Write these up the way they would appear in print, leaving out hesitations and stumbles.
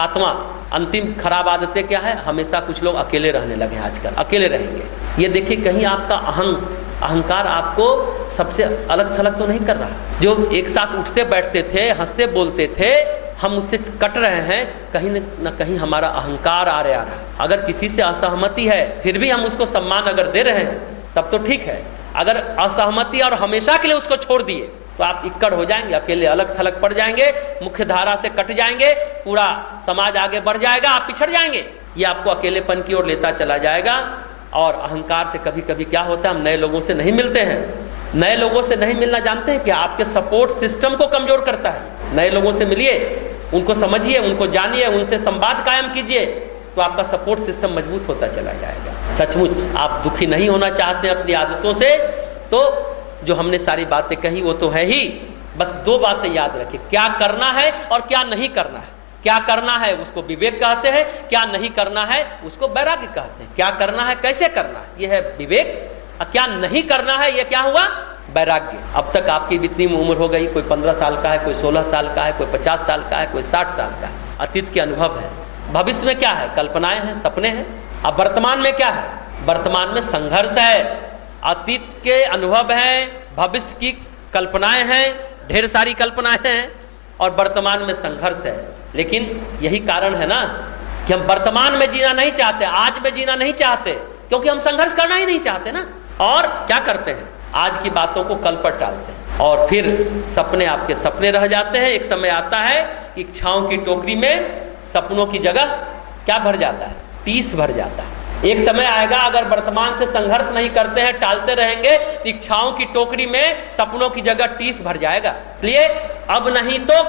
सातवां अंतिम खराब आदतें क्या है? हमेशा कुछ लोग अकेले रहने लगे हैं आजकल, अकेले रहेंगे। ये देखिए कहीं आपका अहंकार आपको सबसे अलग थलग तो नहीं कर रहा? जो एक साथ उठते बैठते थे, हंसते बोलते थे, हम उससे कट रहे हैं, कहीं न कहीं हमारा अहंकार आ रहा है। अगर किसी से असहमति है फिर भी हम उसको सम्मान अगर दे रहे हैं तब तो ठीक है। अगर असहमति और हमेशा के लिए उसको छोड़ दिए तो आप इक्कड़ हो जाएंगे, अकेले अलग थलग पड़ जाएंगे, मुख्य धारा से कट जाएंगे, पूरा समाज आगे बढ़ जाएगा, आप पिछड़ जाएंगे। ये आपको अकेलेपन की ओर लेता चला जाएगा। और अहंकार से कभी कभी क्या होता है, हम नए लोगों से नहीं मिलते हैं। नए लोगों से नहीं मिलना जानते हैं कि आपके सपोर्ट सिस्टम को कमजोर करता है। नए लोगों से मिलिए, उनको समझिए, उनको जानिए, उनसे संवाद कायम कीजिए, तो आपका सपोर्ट सिस्टम मजबूत होता चला जाएगा। सचमुच आप दुखी नहीं होना चाहते अपनी आदतों से, तो जो हमने सारी बातें कही वो तो है ही। बस दो बातें याद रखिए, क्या करना है और क्या नहीं करना है। क्या करना है उसको विवेक कहते हैं, क्या नहीं करना है उसको वैराग्य कहते हैं। क्या करना है, कैसे करना है, यह है विवेक, और क्या नहीं करना है यह क्या हुआ, वैराग्य। अब तक आपकी इतनी उम्र हो गई, कोई 15 साल का है, कोई 16 साल का है, कोई 50 साल का है, कोई 60 साल का है। अतीत के अनुभव है, भविष्य में क्या है, कल्पनाएं हैं, सपने हैं। अब वर्तमान में क्या है, वर्तमान में संघर्ष है, अतीत के अनुभव हैं, भविष्य की कल्पनाएं हैं, ढेर सारी कल्पनाएं हैं, और वर्तमान में संघर्ष है। लेकिन यही कारण है ना कि हम वर्तमान में जीना नहीं चाहते, आज में जीना नहीं चाहते, क्योंकि हम संघर्ष करना ही नहीं चाहते ना। और क्या करते हैं, आज की बातों को कल पर टालते हैं, और फिर सपने आपके सपने रह जाते हैं। एक समय आता है कि इच्छाओं की टोकरी में सपनों की जगह क्या भर जाता है, टीस भर जाता है। एक समय आएगा, अगर वर्तमान से संघर्ष नहीं करते हैं, टालते रहेंगे, तो इच्छाओं की टोकरी में सपनों की जगह टीस भर जाएगा। इसलिए अब नहीं तो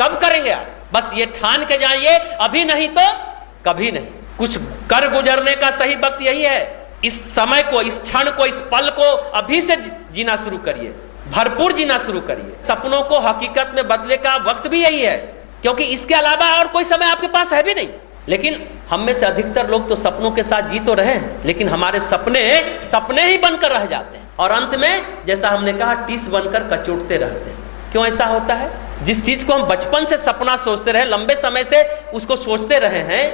कब करेंगे आप, बस ये ठान के जाइए, अभी नहीं तो कभी नहीं। कुछ कर गुजरने का सही वक्त यही है। इस समय को, इस क्षण को, इस पल को अभी से जीना शुरू करिए, भरपूर जीना शुरू करिए। सपनों को हकीकत में बदले का वक्त भी यही है, क्योंकि इसके अलावा और कोई समय आपके पास है भी नहीं। लेकिन हम में से अधिकतर लोग तो सपनों के साथ जी तो रहे हैं, लेकिन हमारे सपने ही बनकर रह जाते हैं, और अंत में जैसा हमने कहा टीस बनकर कचोटते रहते हैं। क्यों ऐसा होता है? जिस चीज को हम बचपन से सपना सोचते रहे, लंबे समय से उसको सोचते रहे हैं,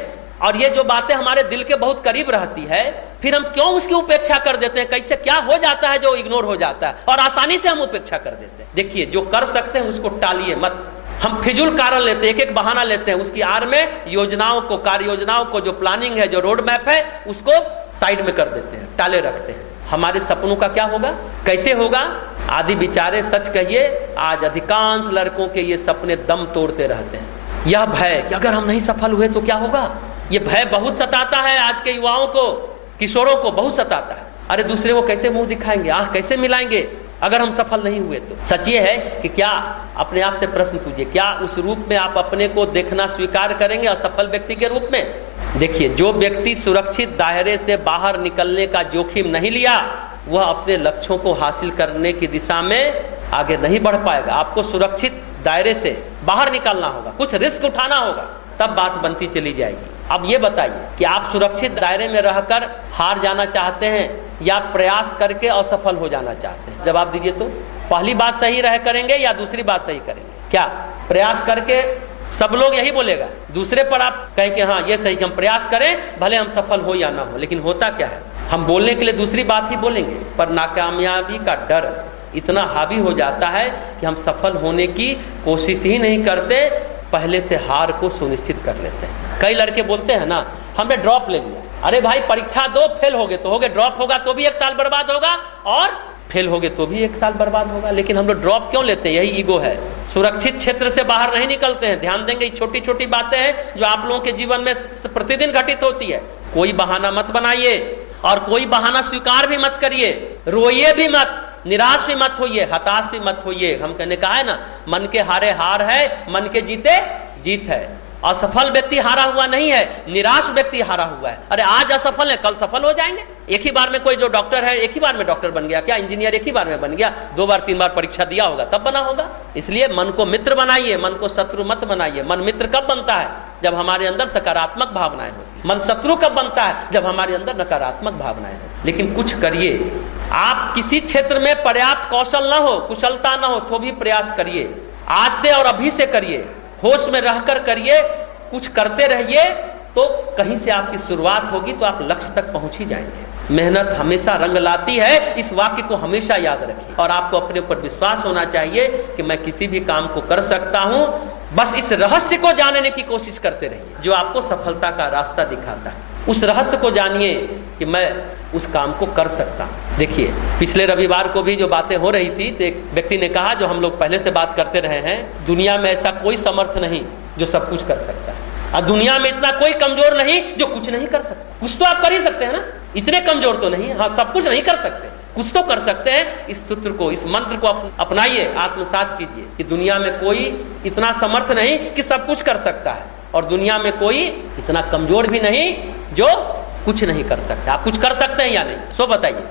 और ये जो बातें हमारे दिल के बहुत करीब रहती है, फिर हम क्यों उसकी उपेक्षा कर देते हैं? कैसे क्या हो जाता है जो इग्नोर हो जाता है, और आसानी से हम उपेक्षा कर देते हैं। देखिए, जो कर सकते हैं उसको टालिए मत। हम फिजूल कारण लेते हैं, एक एक बहाना लेते हैं, उसकी आड़ में योजनाओं को, कार्य योजनाओं को, जो प्लानिंग है, जो रोड मैप है, उसको साइड में कर देते हैं, टाले रखते हैं। हमारे सपनों का क्या होगा, कैसे होगा? आदि विचारे सच कहिए, आज अधिकांश लड़कों के ये सपने दम तोड़ते रहते हैं। यह भय कि अगर हम नहीं सफल हुए तो क्या होगा, ये भय बहुत सताता है आज के युवाओं को, किशोरों को बहुत सताता है। अरे दूसरे को कैसे मुंह दिखाएंगे, आंख कैसे मिलाएंगे अगर हम सफल नहीं हुए तो। सच ये है कि क्या, अपने आप से प्रश्न पूछिए, क्या उस रूप में आप अपने को देखना स्वीकार करेंगे असफल व्यक्ति के रूप में? देखिए, जो व्यक्ति सुरक्षित दायरे से बाहर निकलने का जोखिम नहीं लिया, वह अपने लक्ष्यों को हासिल करने की दिशा में आगे नहीं बढ़ पाएगा। आपको सुरक्षित दायरे से बाहर निकलना होगा, कुछ रिस्क उठाना होगा, तब बात बनती चली जाएगी। अब ये बताइए कि आप सुरक्षित दायरे में रहकर हार जाना चाहते हैं या प्रयास करके असफल हो जाना चाहते हैं? जवाब दीजिए तो। पहली बात सही रह करेंगे या दूसरी बात सही करेंगे? क्या प्रयास करके सब लोग यही बोलेगा, दूसरे पर आप कहें कि हाँ ये सही कि हम प्रयास करें, भले हम सफल हो या ना हो। लेकिन होता क्या है, हम बोलने के लिए दूसरी बात ही बोलेंगे, पर नाकामयाबी का डर इतना हावी हो जाता है कि हम सफल होने की कोशिश ही नहीं करते, पहले से हार को सुनिश्चित कर लेते हैं। कई लड़के बोलते हैं ना, हमने ड्रॉप ले लिया। अरे भाई, परीक्षा दो, फेल हो गए तो हो गए, ड्रॉप होगा तो भी 1 साल बर्बाद होगा, और फेल हो गए तो भी 1 साल बर्बाद होगा। लेकिन हम लोग ड्रॉप क्यों लेते हैं? यही ईगो है। सुरक्षित क्षेत्र से बाहर नहीं निकलते हैं। ध्यान देंगे, छोटी छोटी बातें हैं जो आप लोगों के जीवन में प्रतिदिन घटित होती है। कोई बहाना मत बनाइए, और कोई बहाना स्वीकार भी मत करिए। रोइए भी मत, निराश भी मत होइए, हताश भी मत होइए। हम कहने कहा है ना, मन के हारे हार है, मन के जीते जीत है। असफल व्यक्ति हारा हुआ नहीं है, निराश व्यक्ति हारा हुआ है। अरे आज असफल है, कल सफल हो जाएंगे। एक ही बार में कोई जो डॉक्टर है एक ही बार में डॉक्टर बन गया क्या? इंजीनियर एक ही बार में बन गया? 2 बार 3 बार परीक्षा दिया होगा तब बना होगा। इसलिए मन को मित्र बनाइए, मन को शत्रु मत बनाइए। मन मित्र कब बनता है? जब हमारे अंदर सकारात्मक भावनाएं होती। मन शत्रु कब बनता है? जब हमारे अंदर नकारात्मक भावनाएं हो। लेकिन कुछ करिए। आप किसी क्षेत्र में पर्याप्त कौशल न हो, कुशलता न हो, तो भी प्रयास करिए। आज से और अभी से करिए, होश में रहकर करिए, कुछ करते रहिए, तो कहीं से आपकी शुरुआत होगी तो आप लक्ष्य तक पहुंच ही जाएंगे। मेहनत हमेशा रंग लाती है, इस वाक्य को हमेशा याद रखिए। और आपको अपने ऊपर विश्वास होना चाहिए कि मैं किसी भी काम को कर सकता हूं। बस इस रहस्य को जानने की कोशिश करते रहिए जो आपको सफलता का रास्ता दिखाता है। उस रहस्य को जानिए कि मैं उस काम को कर सकता हूं। देखिए, पिछले रविवार को भी जो बातें हो रही थी, तो एक व्यक्ति ने कहा, जो हम लोग पहले से बात करते रहे हैं, दुनिया में ऐसा कोई समर्थ नहीं जो सब कुछ कर सकता है, और दुनिया में इतना कोई कमजोर नहीं जो कुछ नहीं कर सकता। कुछ तो आप कर ही सकते हैं ना, इतने कमजोर तो नहीं। हाँ, सब कुछ नहीं कर सकते, कुछ तो कर सकते हैं। इस सूत्र को, इस मंत्र को अपनाइए, आत्मसात कीजिए कि दुनिया में कोई इतना समर्थ नहीं कि सब कुछ कर सकता है, और दुनिया में कोई इतना कमजोर भी नहीं जो कुछ नहीं कर सकता। आप कुछ कर सकते हैं या नहीं, सो बताइए।